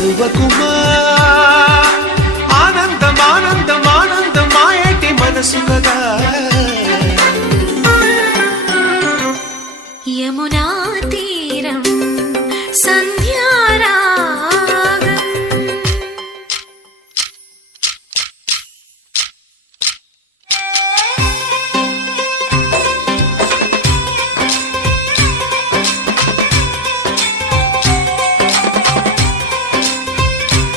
మరువకుమా ఆనందం ఆనందం ఆనందం మాయటి మనసు కదా యమునా తీరం